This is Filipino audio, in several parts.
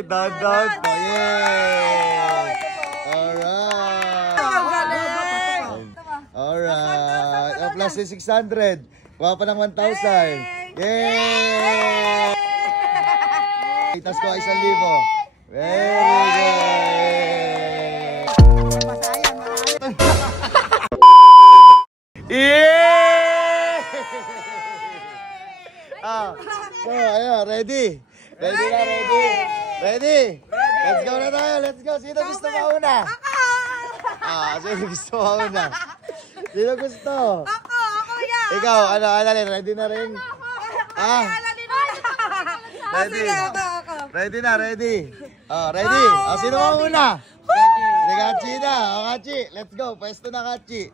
Alright, dahan-dahan. Yay! Alright. Oh, plus 600. Kuha pa ng 1,000. Yay! Itas ko 1,000. Very good. Yeah! So, ayan, ready? Ready na, ready? Ready? Let's go na tayo, let's go. Sino gusto mauna? Sino gusto mauna? Sino gusto? Ako yan. Ikaw, ano, ready na rin? Ready? Ready na, ready? Ready? Sino mauna? Si Kachi na. Kachi, let's go. Pwesto na, Kachi.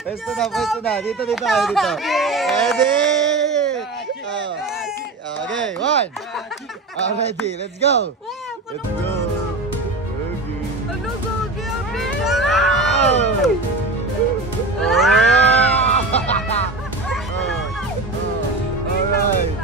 Pwesto na. Dito. Ready? Okay, one. Ready, let's go. Let's go. Ano, Gogi? Alright.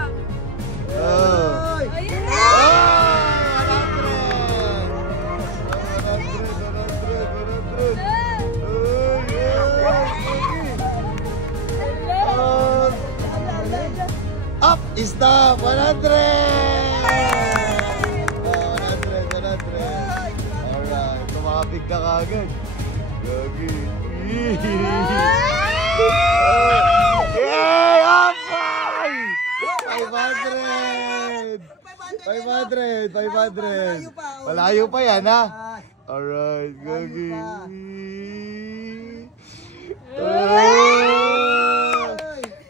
Up! Stop! 100! 100! Alright. Tumapig ka kagad. Gagi. Yay! Up! 500! Malayo pa yan, ha? Alright. Gagi.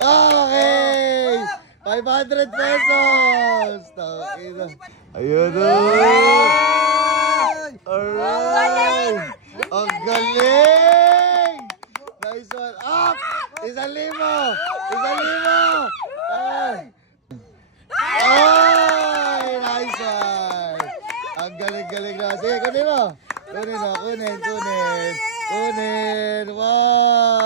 Okay! 500 pesos! Ayun o! Alright! Ang galing! Nice one! Up! 1,000! 1,000! Ay! Nice one! Ang galing-galing na. Sige, kunin mo! Kunin! Wow!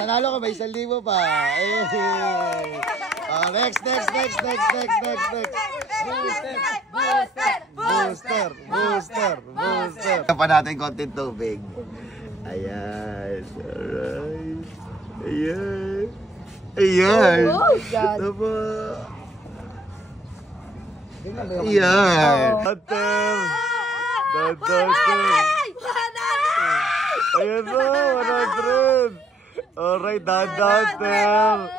Nanalo ka, may 1,000 pa. Next. Booster. Pa natin konting tubig. Ayan. Alright. Ayan. Tama. Ayan. Ayan mo, 100. Alright, dahan-dahan.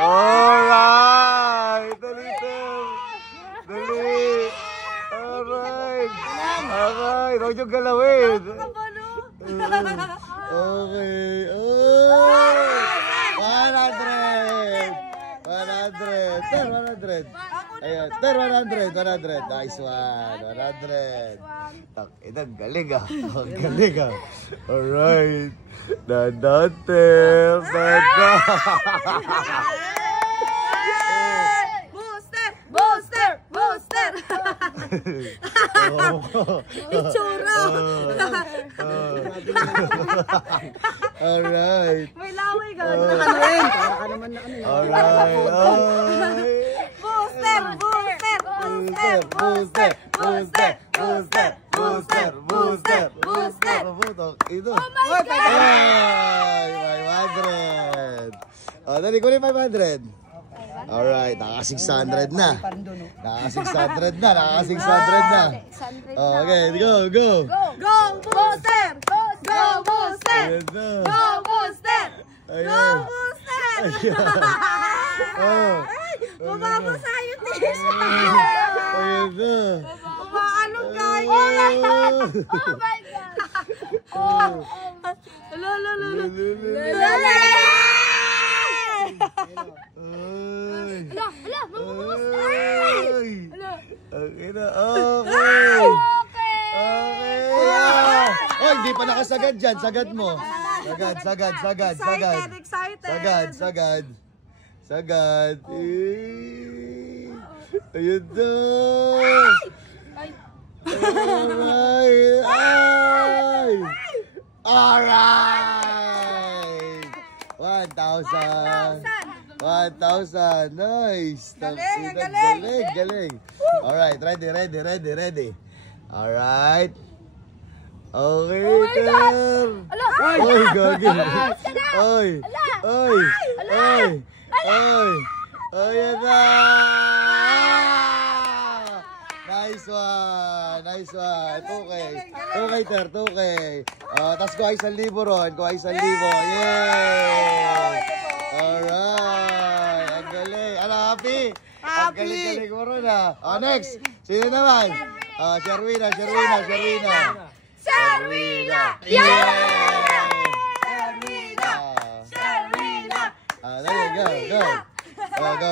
Alright. Dali. Alright. Huwag niyong galawin. Okay. 100. Ayan, 100. Nice one. 100. Ang galing ah. Alright. Dahan-dahan. Booster! Itsura! Alright. May laway ka. Alright. Booster! Ito. Oh my God! Ay, 500. Dali ko rin 500. Alright, naka-600 na. Naka-600 na. Okay, go. Go, Booster! Ayan. Bumaba sa'yo, Tisha! Ayan na. Anong kaya? Oh my God! Oh, hindi pa nakasagad dyan. Sagad mo. Sagad. Excited. Sagad. Ayun na. Alright. 1,000. 1,000. Nice. Galing, Galing, galing. Alright, ready. Alright. Okay, Ter. Oy, gagi. Oy. Ayan na. Nice one. Okay, Ter, okay. Tapos kuha 1,000 ron. Yay! Alright. Ang galing. Ano, happy? Ang galing mo ron, ha. Next. Sino naman? Sherwina. Sherwina!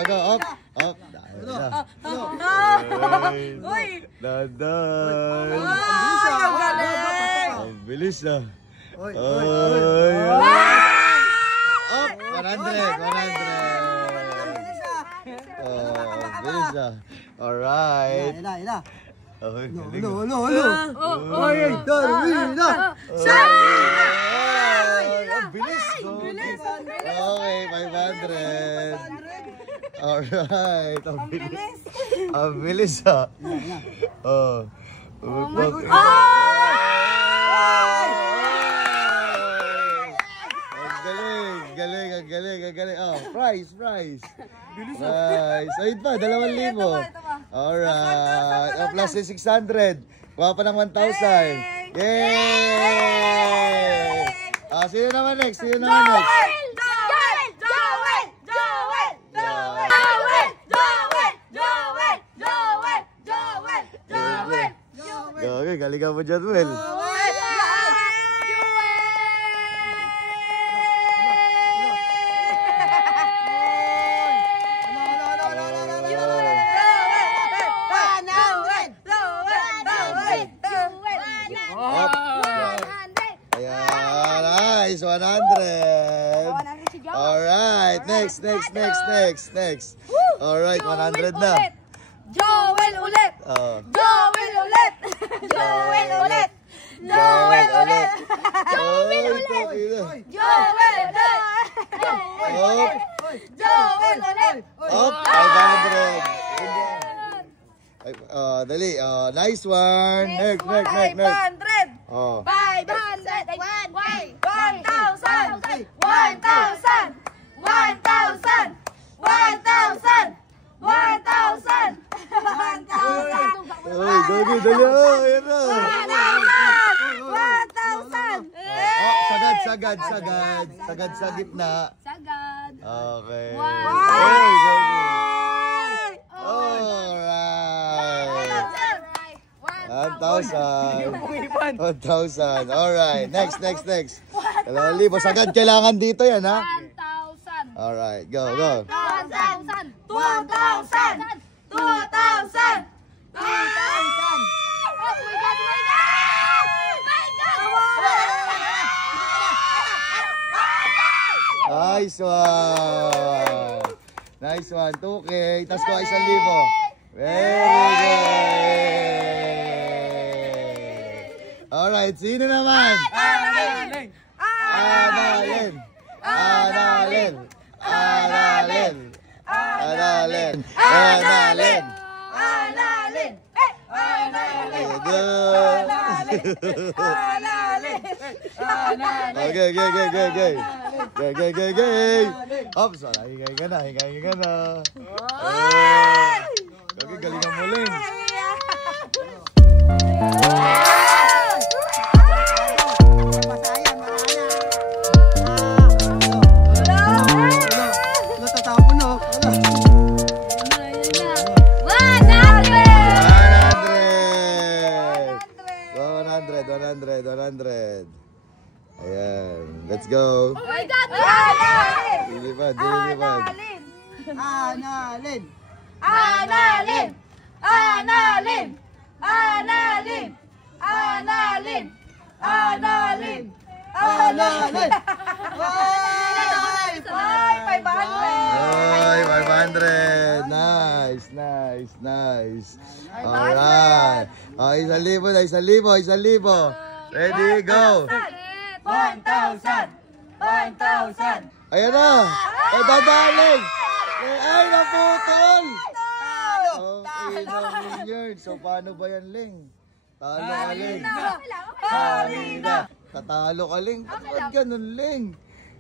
Go. Up. Uy! Dadan. Ang galing! Ang bilis na. Oy. Up. 100. Bilis na. Alright. Ila. Okay, Hello. Sherwina! Ang bilis. Okay, 500. Alright. Ang bilis ha. Oh my God. Ang galing. Oh, prize. Nice. Ayun pa, 2,000. Alright. Oh, plus 600. Kuha pa ng 1,000. Yay! Sino naman next? Joel! Okay, galing mo dyan, Will. Ayan, nice, 100. Alright, next. Alright, 100 na. Joel ulit! Oh. Joel ulit! Joel ulit! Joel ulit! Joel ulit! Joel ulit! Up, 500. Dali. Nice one. Next. 500! Oh. 500! 1,000! Uy, dali. Ayan na. 1,000! Sagad sa gitna. Sagad! Okay. Wow. Uy, dali. Alright. 1,000. Alright. Next. 2,000. Sagad kailangan dito yan, ha? 1,000! Alright, go. 2,000! 2,000! Nice one. 2K. Tapos ko 1,000. Very good. Alright, sino naman? Analin. Okay. Ops, hingay ka na. Okay, galingan mo lang. Natatapon o. 100. Ayan. Let's go. Oh my God! Dilipad. Analin! Ay, 500! Oy, 500. Nice. Alright. 1,000. Ready, go. 1,000! 1,000. Ayan na. Ay, dadaling. Ay, naputol. Okay naman yun. So, paano ba yan, Ling? Talo ka, Ling. Halina. Tatalo ka, Ling. Ba't ganun, Ling?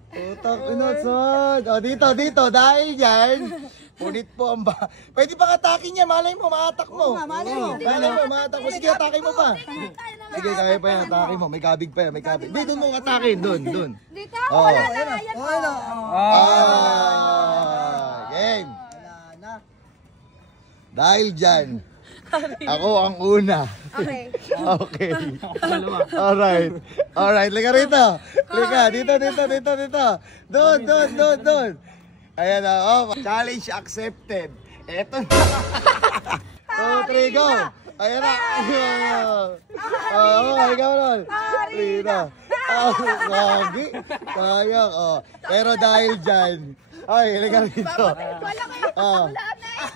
Utak, inasad. O, dito. Dahil yan, punit po ang ba... Pwede pa atakin niya. Malay mo, maatak mo. Malay mo, maatak mo. Sige, atakin mo pa. Sige, kaya pa yan. Atakin mo. May kabig pa yan. May kabig. Dito mo atakin. Doon. Dito, wala na nga yan. Game. Dahil dyan, ako ang una. Okay. Okay. Alright. Lika rito. Lika. Dito. Doon. Ayan na. Oh, challenge accepted. Eto na. 2, 3, go. Ayan na. Ikaw nun. Rito. Sagi. Sayang. Pero dahil dyan, ay, lika rito.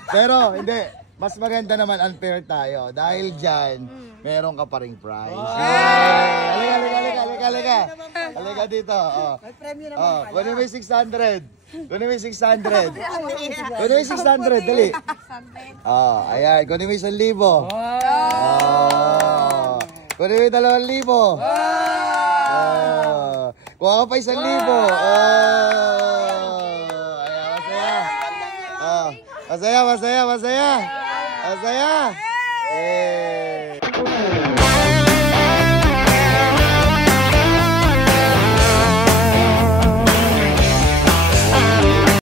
Pero, hindi. Mas maganda naman unfair tayo. Dahil dyan, meron ka pa ring prize. Halika. Halika dito. Kunin mo yung 600. Kunin mo yung 600. Dali. Ayan. Kunin mo yung 1,000. Kunin mo yung 2,000. Kuha ka pa 1,000. Ayan, masaya. Masaya.